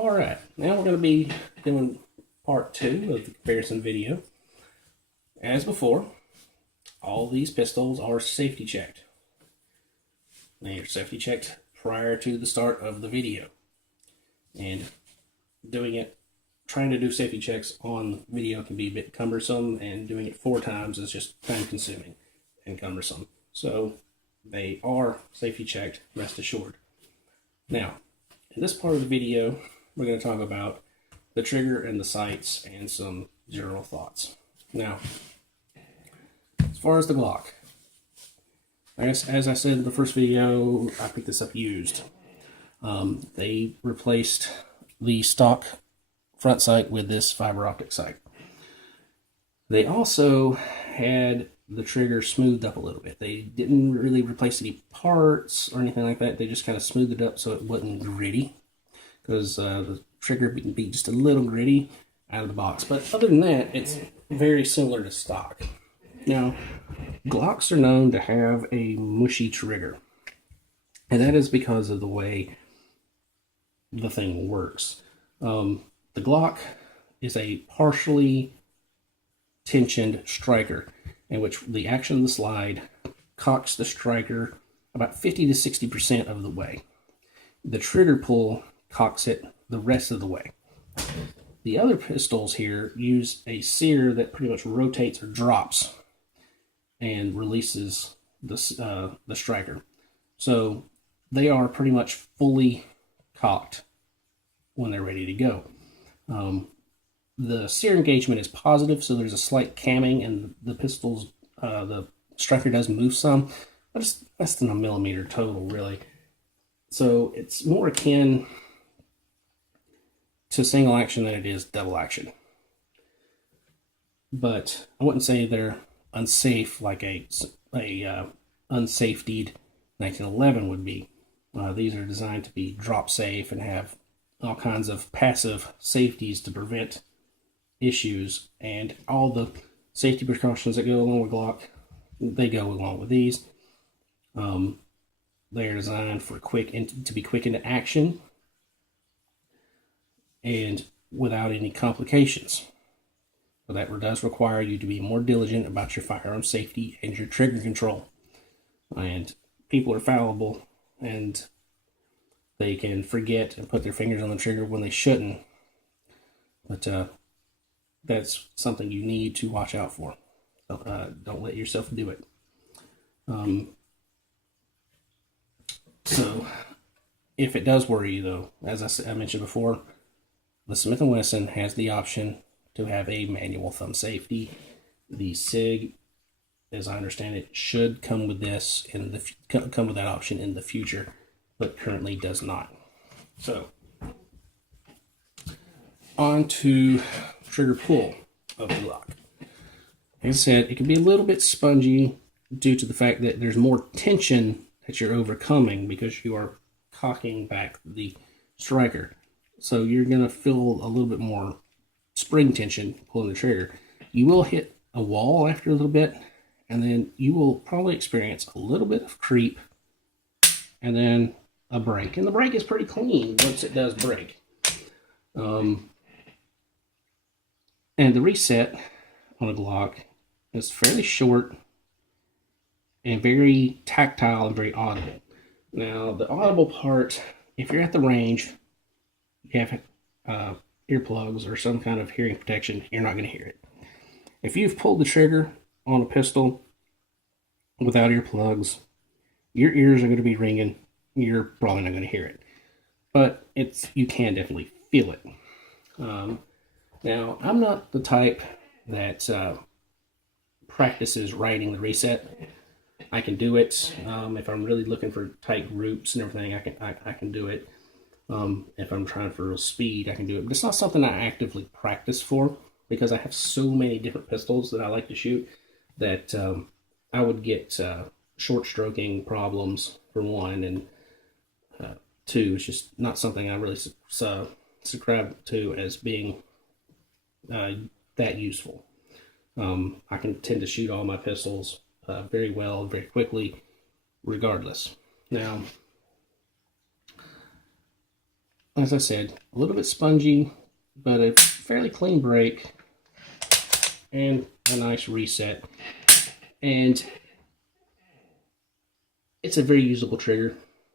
Alright, now we're going to be doing part 2 of the comparison video. As before, all these pistols are safety checked. They are safety checked prior to the start of the video. And trying to do safety checks on video can be a bit cumbersome, and doing it 4 times is just time consuming and cumbersome. So they are safety checked, rest assured. Now, in this part of the video, we're going to talk about the trigger and the sights and some general thoughts. Now, as far as the Glock, as I said in the first video, I picked this up used. They replaced the stock front sight with this fiber optic sight. They also had the trigger smoothed up a little bit. They didn't really replace any parts or anything like that. They just kind of smoothed it up so it wasn't gritty, because the trigger can be just a little gritty out of the box. But other than that, it's very similar to stock. Now, Glocks are known to have a mushy trigger, and that is because of the way the thing works. The Glock is a partially tensioned striker, in which the action of the slide cocks the striker about 50 to 60% of the way. The trigger pull cocks it the rest of the way. The other pistols here use a sear that pretty much rotates or drops and releases the striker. So they are pretty much fully cocked when they're ready to go. The sear engagement is positive, so there's a slight camming, and the pistols, the striker does move some, but it's less than a millimeter total, really. So it's more akin to single action than it is double action. But I wouldn't say they're unsafe like a unsafetied 1911 would be. These are designed to be drop safe and have all kinds of passive safeties to prevent issues, and all the safety precautions that go along with Glock, they go along with these. They are designed for to be quick into action and without any complications. So that does require you to be more diligent about your firearm safety and your trigger control. And people are fallible, and they can forget and put their fingers on the trigger when they shouldn't. But that's something you need to watch out for. Don't let yourself do it. So, if it does worry you, though, as I mentioned before, the Smith & Wesson has the option to have a manual thumb safety. The Sig, as I understand it, should come with this come with that option in the future, but currently does not. So, on to trigger pull of the Glock. Like I said, it can be a little bit spongy due to the fact that there's more tension that you're overcoming because you are cocking back the striker. So you're going to feel a little bit more spring tension pulling the trigger. You will hit a wall after a little bit, and then you will probably experience a little bit of creep and then a break. And the break is pretty clean once it does break. And the reset on a Glock is fairly short and very tactile and very audible. Now, the audible part, if you're at the range, you have earplugs or some kind of hearing protection, you're not going to hear it. If you've pulled the trigger on a pistol without earplugs, your ears are going to be ringing. You're probably not going to hear it. But you can definitely feel it. Now, I'm not the type that practices writing the reset. I can do it. If I'm really looking for tight groups and everything, I can do it. If I'm trying for real speed, I can do it. But it's not something I actively practice for, because I have so many different pistols that I like to shoot that I would get short stroking problems for one, and two, it's just not something I really subscribe to as being that useful. I can tend to shoot all my pistols very well, very quickly, regardless. Now, as I said, a little bit spongy, but a fairly clean break and a nice reset. And it's a very usable trigger.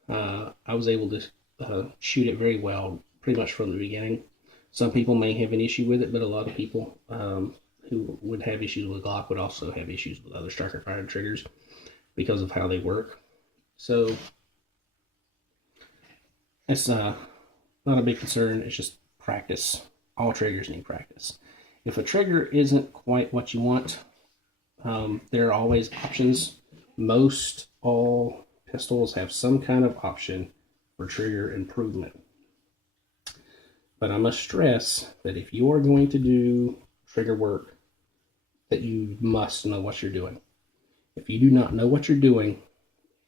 I was able to shoot it very well pretty much from the beginning. Some people may have an issue with it, but a lot of people who would have issues with Glock would also have issues with other striker fired triggers because of how they work. So it's not a big concern. It's just practice. All triggers need practice. If a trigger isn't quite what you want, there are always options. Most all pistols have some kind of option for trigger improvement. But I must stress that if you are going to do trigger work, that you must know what you're doing. If you do not know what you're doing,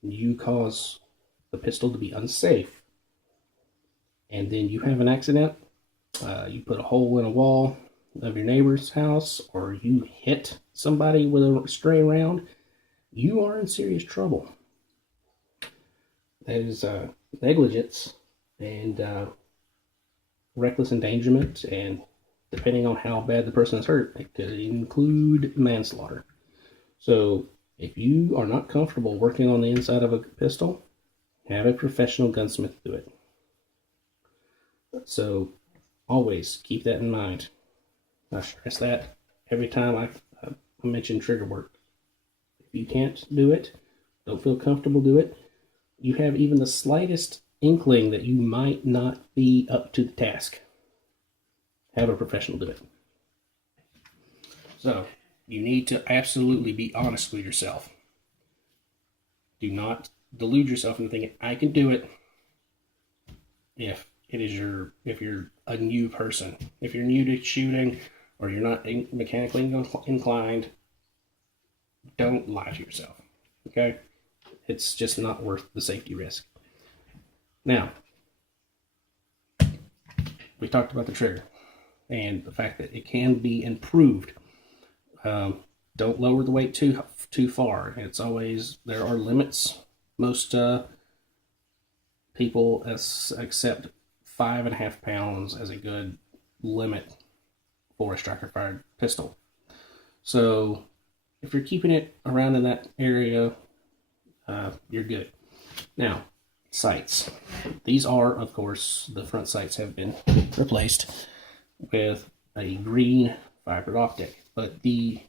you cause the pistol to be unsafe, and then you have an accident, you put a hole in a wall of your neighbor's house, or you hit somebody with a stray round, you are in serious trouble. That is negligence and reckless endangerment, and depending on how bad the person is hurt, it could include manslaughter. So if you are not comfortable working on the inside of a pistol, have a professional gunsmith do it. So always keep that in mind. I stress that every time I mention trigger work. If you can't do it, don't feel comfortable do it, you have even the slightest inkling that you might not be up to the task, have a professional do it. So you need to absolutely be honest with yourself. Do not delude yourself into thinking, I can do it. If you're a new person, if you're new to shooting, or you're not mechanically inclined, don't lie to yourself. Okay? It's just not worth the safety risk. Now, we talked about the trigger and the fact that it can be improved. Don't lower the weight too far. It's always, there are limits. Most people accept 5.5 pounds as a good limit for a striker fired pistol. So if you're keeping it around in that area, you're good. Now, sights. These are, of course, the front sights have been replaced with a green fiber optic, but the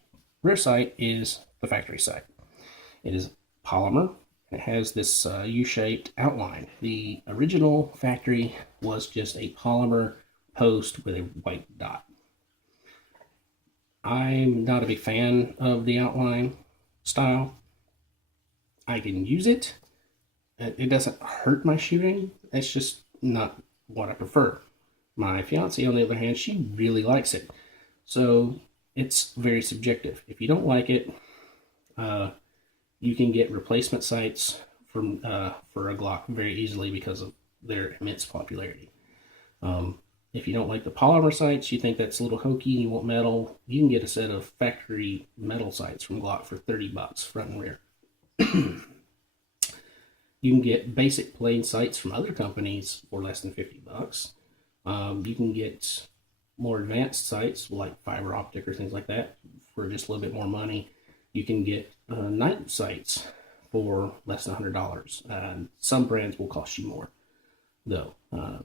rear sight is the factory sight. It is polymer. It has this U-shaped outline. The original factory was just a polymer post with a white dot. I'm not a big fan of the outline style. I can use it. It doesn't hurt my shooting. It's just not what I prefer. My fiance, on the other hand, she really likes it. So it's very subjective. If you don't like it, you can get replacement sights for a Glock very easily because of their immense popularity. If you don't like the polymer sights, you think that's a little hokey, you want metal, you can get a set of factory metal sights from Glock for $30, front and rear. You can get basic plain sights from other companies for less than $50. You can get more advanced sights like fiber optic or things like that for just a little bit more money. You can get night sights for less than $100. Some brands will cost you more, though.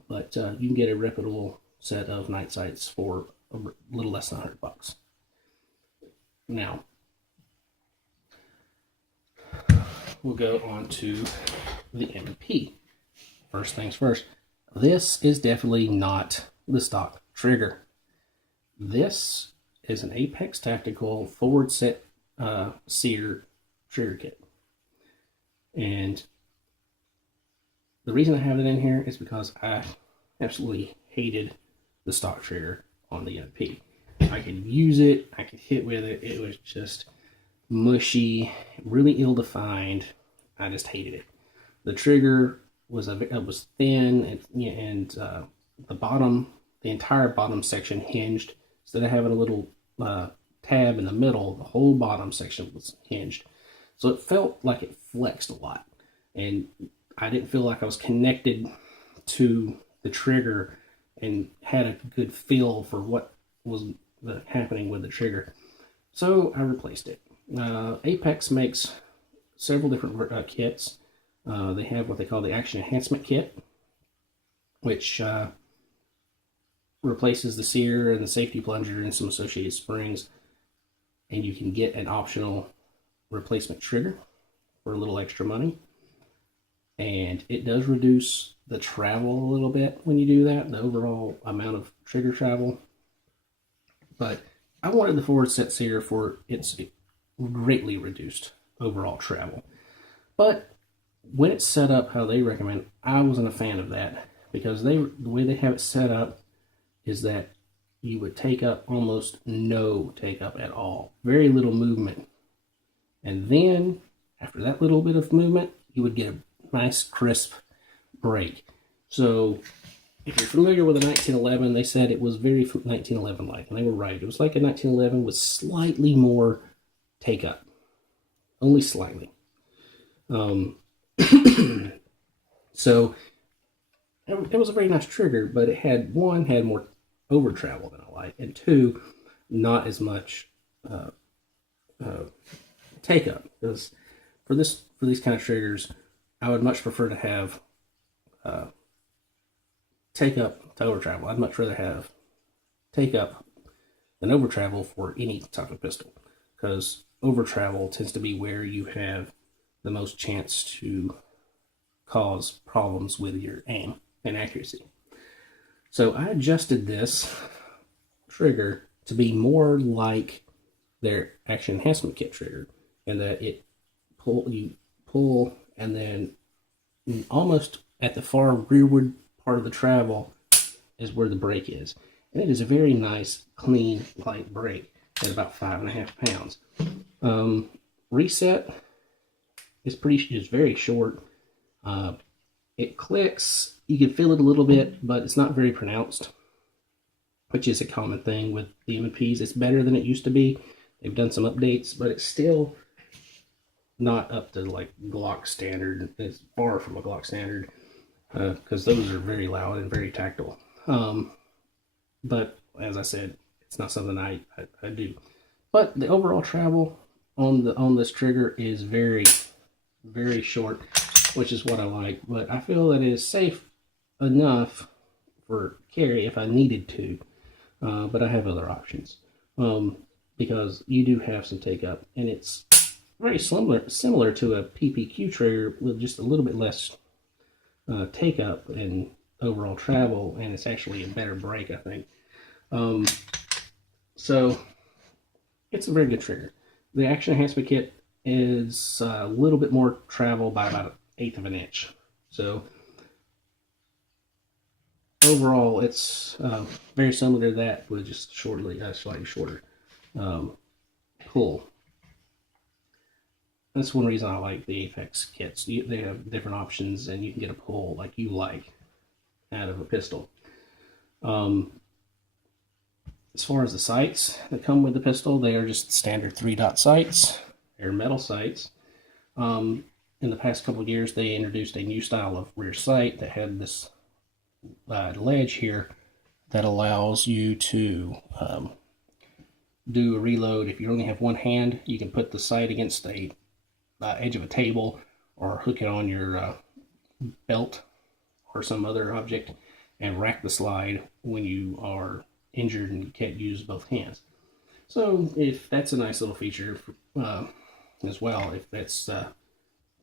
But you can get a reputable set of night sights for a little less than $100. Now, we'll go on to the M&P. First things first, this is definitely not the stock trigger. This is an Apex Tactical forward set sear trigger kit. And the reason I have it in here is because I absolutely hated the stock trigger on the MP. I could use it, I could hit with it, it was just mushy, really ill-defined. I just hated it. The trigger was thin, and the entire bottom section hinged. Instead of having a little tab in the middle, the whole bottom section was hinged. So it felt like it flexed a lot. And I didn't feel like I was connected to the trigger and had a good feel for what was happening with the trigger. So I replaced it. Apex makes several different kits. They have what they call the Action Enhancement Kit, which replaces the sear and the safety plunger and some associated springs, and you can get an optional replacement trigger for a little extra money. And it does reduce the travel a little bit when you do that, the overall amount of trigger travel. But I wanted the forward set sear for its greatly reduced overall travel. But when it's set up how they recommend, I wasn't a fan of that, because the way they have it set up is that you would take up almost no take up at all, very little movement. And then after that little bit of movement, you would get a nice crisp break. So if you're familiar with a 1911, they said it was very 1911 like, and they were right. It was like a 1911 with slightly more take up, only slightly. So it was a very nice trigger, but it had more over travel than I like, and two, not as much take up. Because for these kind of triggers, I would much prefer to have take up to over travel. I'd much rather have take up than over travel for any type of pistol, because over travel tends to be where you have the most chance to cause problems with your aim and accuracy. So I adjusted this trigger to be more like their Action Enhancement Kit trigger, and that you pull and then almost at the far rearward part of the travel is where the break is. And it is a very nice, clean, light break at about 5.5 pounds. Reset is very short. It clicks. You can feel it a little bit, but it's not very pronounced, which is a common thing with the M&Ps. It's better than it used to be. They've done some updates, but it's still not up to like Glock standard. It's far from a Glock standard, because those are very loud and very tactile. But as I said, it's not something I do. But the overall travel on this trigger is very, very short, which is what I like. But I feel that it is safe enough for carry if I needed to. But I have other options, because you do have some take up, and it's very similar to a Ppq trigger with just a little bit less take up and overall travel, and it's actually a better break, I think. So it's a very good trigger. The Action Enhancement Kit is a little bit more travel by about 1/8 of an inch. So overall, it's very similar to that, with just slightly shorter pull. That's one reason I like the Apex kits. They have different options, and you can get a pull like you like out of a pistol. As far as the sights that come with the pistol, they are just standard 3-dot sights. They're metal sights. In the past couple of years, they introduced a new style of rear sight that had this ledge here that allows you to do a reload. If you only have one hand, you can put the sight against the edge of a table, or hook it on your belt or some other object and rack the slide when you are injured and you can't use both hands. So if that's a nice little feature as well, if that's the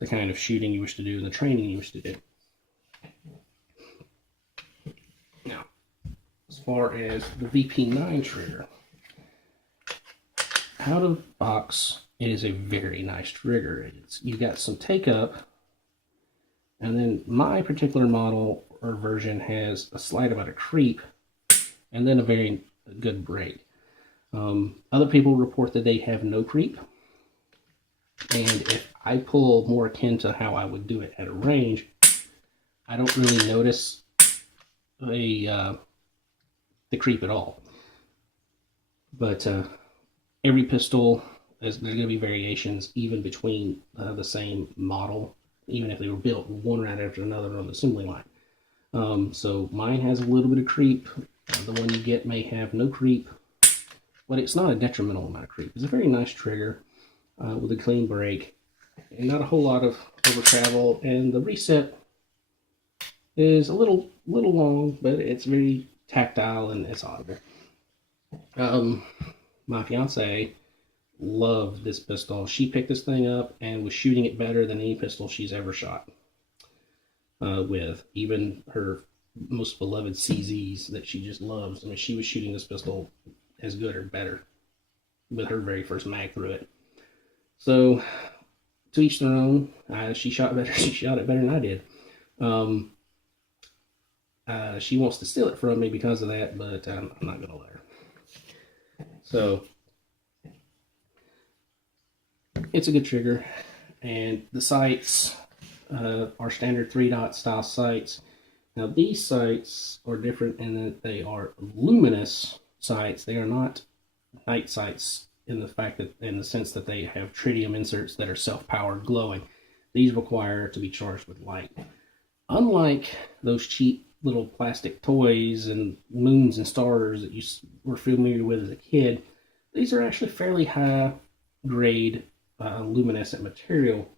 kind of shooting you wish to do and the training you wish to do. Now, as far as the Vp9 trigger, out of the box, it is a very nice trigger. You've got some take up, and then my particular model or version has a slight amount of creep, and then a very good break. Other people report that they have no creep, and if I pull more akin to how I would do it at a range, I don't really notice the creep at all. But every pistol, there's going to be variations even between the same model, even if they were built one right after another on the assembly line. So mine has a little bit of creep. The one you get may have no creep, but it's not a detrimental amount of creep. It's a very nice trigger with a clean break and not a whole lot of over travel. And the reset is a little long, but it's very tactile and it's audible. My fiance loved this pistol. She picked this thing up and was shooting it better than any pistol she's ever shot with. Even her most beloved CZs that she just loves. I mean, she was shooting this pistol as good or better with her very first mag through it. So, to each their own. She shot better. She shot it better than I did. She wants to steal it from me because of that, but I'm not going to let her. So, it's a good trigger, and the sights are standard 3-dot style sights. Now, these sights are different in that they are luminous sights. They are not night sights in the sense that they have tritium inserts that are self-powered glowing. These require to be charged with light. Unlike those cheap little plastic toys and moons and stars that you were familiar with as a kid, these are actually fairly high grade luminescent material.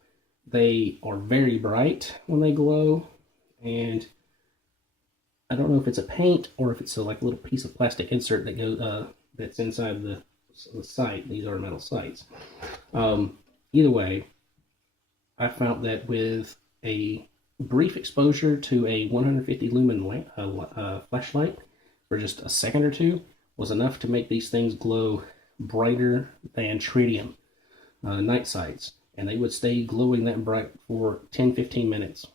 They are very bright when they glow, and I don't know if it's a paint or if it's a little piece of plastic insert that goes that's inside the sight. These are metal sights. Either way, I found that with a brief exposure to a 150 lumen flashlight for just a second or two was enough to make these things glow brighter than tritium night sights, and they would stay glowing that bright for 10-15 minutes,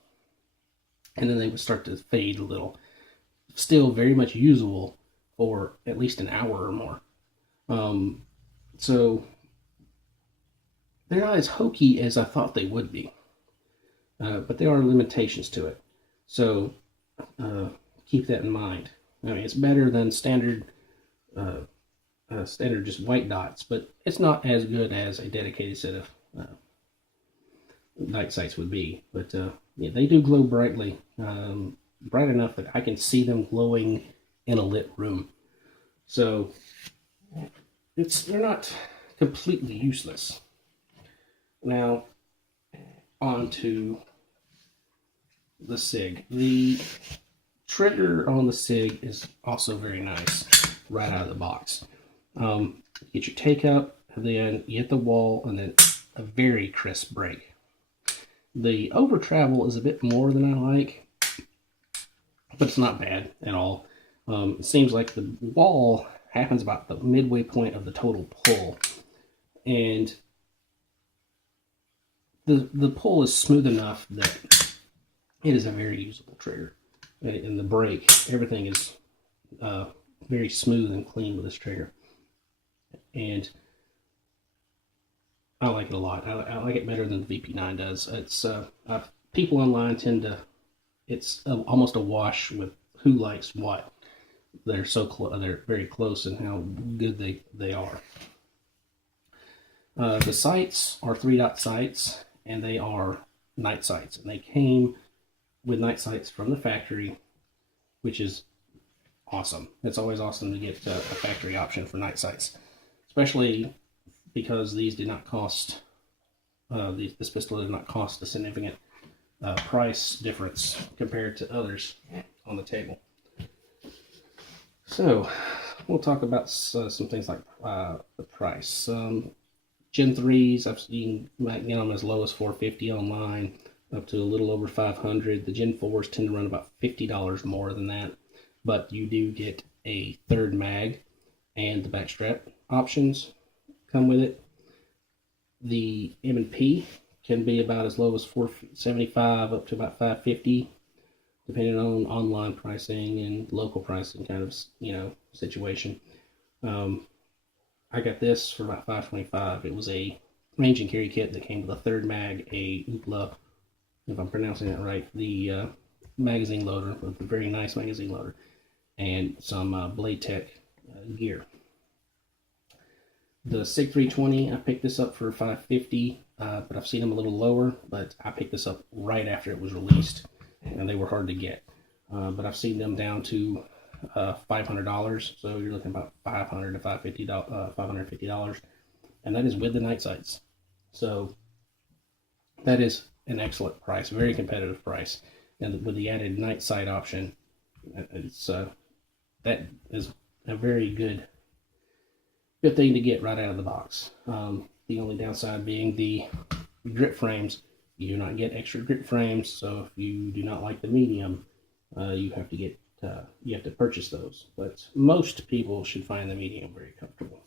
and then they would start to fade a little. Still very much usable for at least an hour or more. So they're not as hokey as I thought they would be, but there are limitations to it. So keep that in mind. I mean, it's better than standard just white dots, but it's not as good as a dedicated set of night sights would be. But yeah, they do glow brightly, bright enough that I can see them glowing in a lit room. So they're not completely useless. Now, on to the Sig. The trigger on the Sig is also very nice right out of the box. Get your take up, and then you hit the wall, and then a very crisp break. The over travel is a bit more than I like, but it's not bad at all. It seems like the wall happens about the midway point of the total pull, and the pull is smooth enough that it is a very usable trigger. In the break, everything is very smooth and clean with this trigger, and I like it a lot. I like it better than the Vp9 does. It's people online tend to, it's almost a wash with who likes what. They're so close. They're very close in how good they are. The sights are 3-dot sights, and they are night sights, and they came with night sights from the factory, which is awesome. It's always awesome to get a factory option for night sights, especially because these did not cost. This pistol did not cost a significant price difference compared to others on the table. So, we'll talk about some things like the price. Gen 3s, I've seen get them as low as $450 online, up to a little over $500. The Gen 4s tend to run about $50 more than that, but you do get a third mag, and the backstrap options come with it. The M&P can be about as low as $475 up to about $550. Depending on online pricing and local pricing kind of, situation. I got this for about $525. It was a range and carry kit that came with a third mag, a Oopla, if I'm pronouncing that right, the magazine loader, a very nice magazine loader, and some Blade Tech gear. The Sig 320, I picked this up for $550, but I've seen them a little lower, but I picked this up right after it was released, and they were hard to get. but I've seen them down to $500. So you're looking about $500 to $550, and that is with the night sights. So that is an excellent price, very competitive price, and with the added night sight option, it's that is a very good thing to get right out of the box. The only downside being the grip frames. You do not get extra grip frames, so if you do not like the medium, you have to purchase those. But most people should find the medium very comfortable.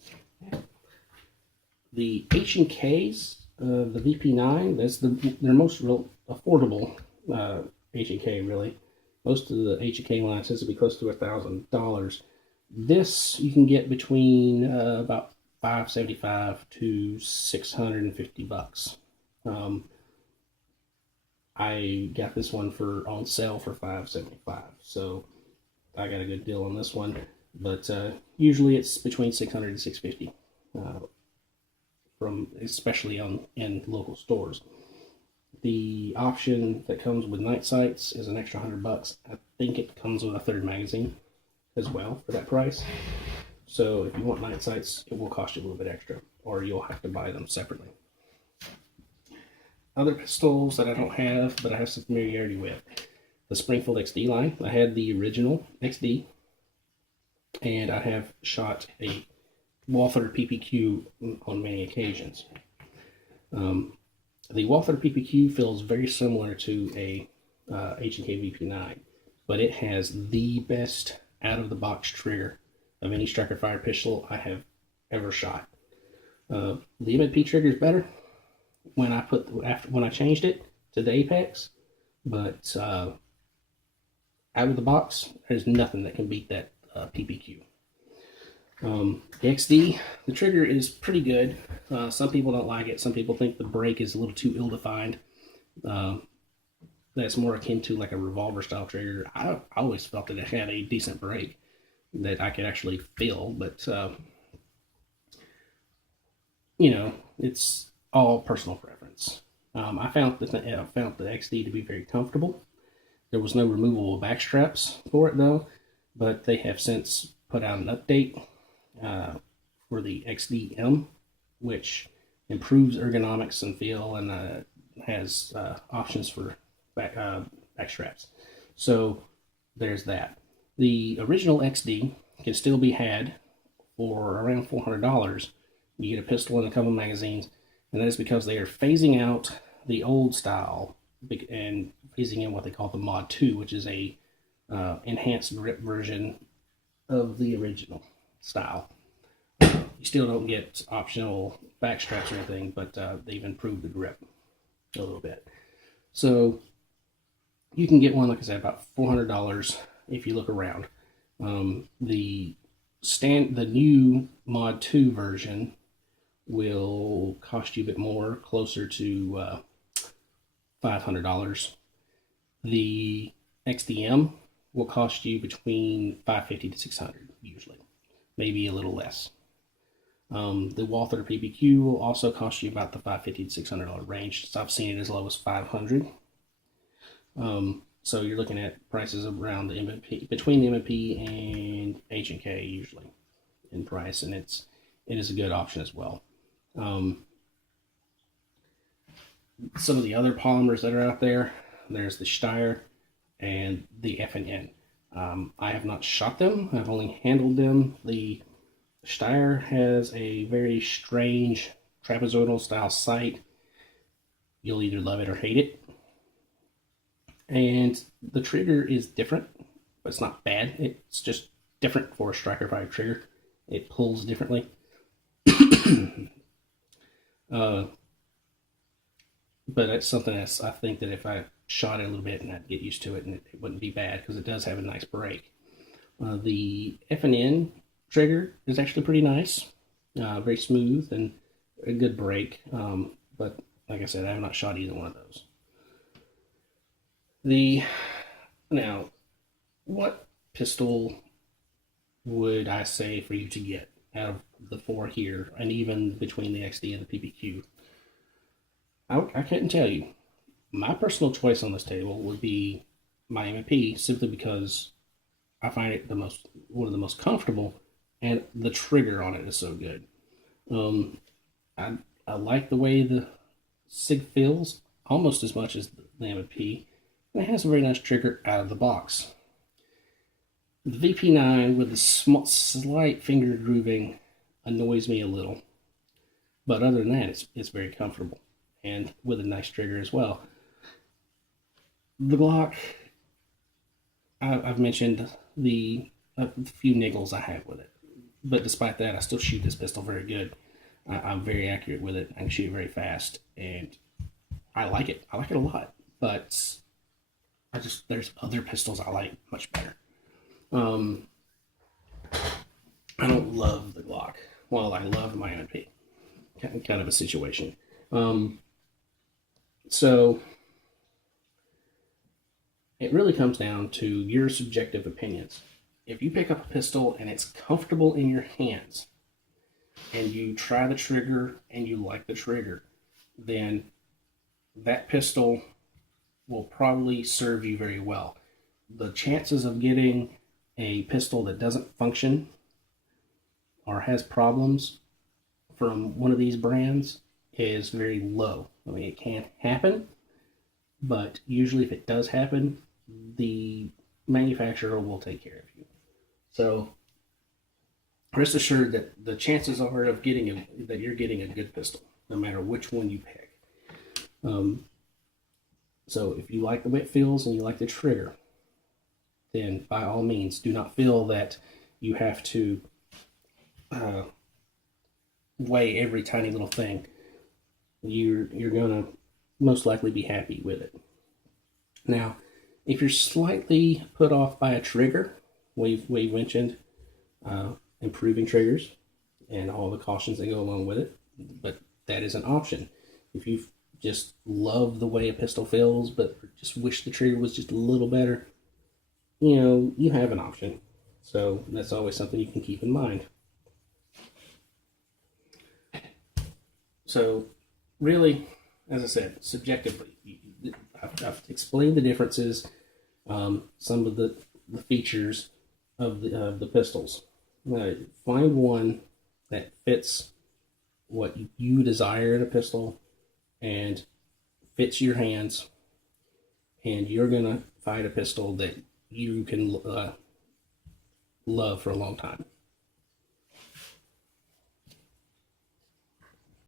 The H&Ks, the Vp9, that's their most affordable H&K really. Most of the H&K line tends to be close to $1,000. This you can get between about $575 to $650. I got this one on sale for $575, so I got a good deal on this one. But usually it's between $600 and $650, especially in local stores. The option that comes with night sights is an extra $100. I think it comes with a third magazine as well for that price. So if you want night sights, it will cost you a little bit extra, or you'll have to buy them separately. Other pistols that I don't have, but I have some familiarity with. The Springfield XD line. I had the original XD, and I have shot a Walther Ppq on many occasions. The Walther Ppq feels very similar to a H&K Vp9, but it has the best out-of-the-box trigger of any striker-fired pistol I have ever shot. The M&P trigger is better when I changed it to the Apex, but out of the box, there's nothing that can beat that PPQ. The XD, the trigger is pretty good. Some people don't like it. Some people think the break is a little too ill-defined. That's more akin to like a revolver style trigger. I always felt that it had a decent break that I could actually feel, but it's all personal preference. I found the XD to be very comfortable. There was no removable back straps for it though, but they have since put out an update for the XDM, which improves ergonomics and feel, and has options for back straps. So there's that. The original XD can still be had for around $400. You get a pistol and a couple magazines, and that is because they are phasing out the old style and phasing in what they call the Mod 2, which is a enhanced grip version of the original style. You still don't get optional back straps or anything, but they've improved the grip a little bit. So you can get one, like I said, about $400 if you look around. The new Mod 2 version will cost you a bit more, closer to $500. The XDM will cost you between $550 to $600 usually, maybe a little less. The Walther Ppq will also cost you about the $550 to $600 range. So I've seen it as low as $500. So you're looking at prices around the M&P, between the M&P and H&K usually in price, and it is a good option as well. Some of the other polymers that are out there, there's the Steyr and the F&N. I have not shot them. I've only handled them. The Steyr has a very strange trapezoidal style sight. You'll either love it or hate it. And the trigger is different, but it's not bad. It's just different for a striker fired trigger. It pulls differently. But it's something that's, I think that if I shot it a little bit and I'd get used to it, and it wouldn't be bad because it does have a nice break. The F&N trigger is actually pretty nice, very smooth and a good break. But like I said, I have not shot either one of those. Now, what pistol would I say for you to get out of the four here, and even between the XD and the PPQ? I couldn't tell you. My personal choice on this table would be my M&P simply because I find it one of the most comfortable, and the trigger on it is so good. I like the way the Sig feels almost as much as the M&P, and it has a very nice trigger out of the box. The Vp9 with the slight finger grooving annoys me a little, but other than that, it's very comfortable and with a nice trigger as well. The Glock, I've mentioned the few niggles I have with it, but despite that, I still shoot this pistol very good. I'm very accurate with it. I can shoot it very fast, and I like it. I like it a lot, but there's other pistols I like much better. I don't love the Glock while I love my MP. Kind of a situation. So it really comes down to your subjective opinions. If you pick up a pistol and it's comfortable in your hands, and you try the trigger and you like the trigger, then that pistol will probably serve you very well. The chances of getting a pistol that doesn't function or has problems from one of these brands is very low. I mean, it can happen, but usually if it does happen, the manufacturer will take care of you. So rest assured that the chances are of that you're getting a good pistol, no matter which one you pick. So if you like the way it feels and you like the trigger, then by all means, do not feel that you have to weigh every tiny little thing. You're gonna most likely be happy with it. Now, if you're slightly put off by a trigger, we've mentioned improving triggers and all the cautions that go along with it, but that is an option. If you just love the way a pistol feels, but just wish the trigger was just a little better, you have an option. So that's always something you can keep in mind. So really, as I said, subjectively, I've explained the differences, some of the features of the pistols. Find one that fits what you desire in a pistol and fits your hands, and you're gonna find a pistol that you can love for a long time.